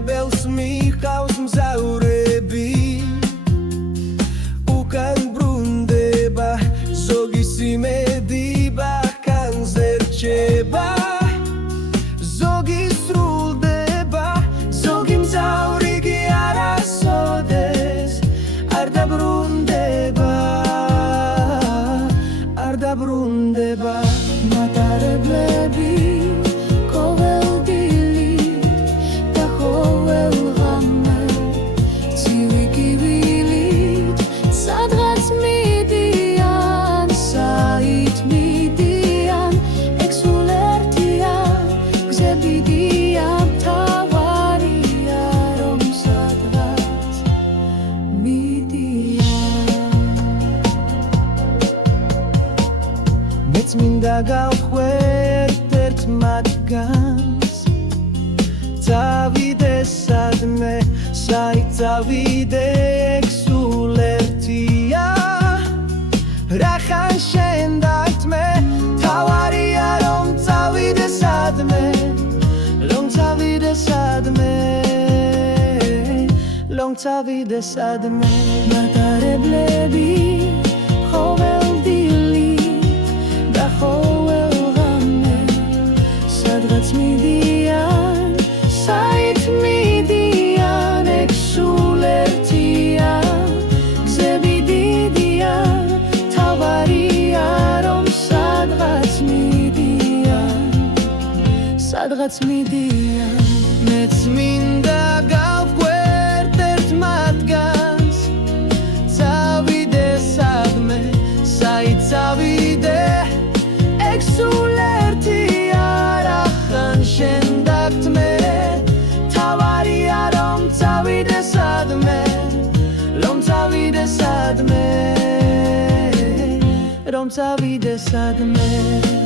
კრებელს მიყავს მზაურები უკან ბრუნდება ზოგის იმედი ბახანზე რჩება ზოგი სრულდება ზოგი მზაური კი არასოდეს არ დაბრუნდება არ დაბრუნდება მატარებლები მინდა გავხვერთ ერთ მათგანს წავიდე სადმე საით წავიდე ეგ სულ ერთია რახან შენ დათმე თავარია რომ წავიდე სადმე რომ წავიდე სადმე რომ წავიდე სადმე მატარებლები სადღაც მიდიან, საით მიდიან, ეგ სულ ერთია გზები დიდიან, თავარია რომ სადღაც მიდიან მეც მინდა გავყვერთ ერთ მათგანს წავიდე სადმე, საით წავიდე ეგ სულ ერთია შენ დათმე თავარია რომ წავიდე სადმე რომ წავიდე სადმე რომ წავიდე სადმე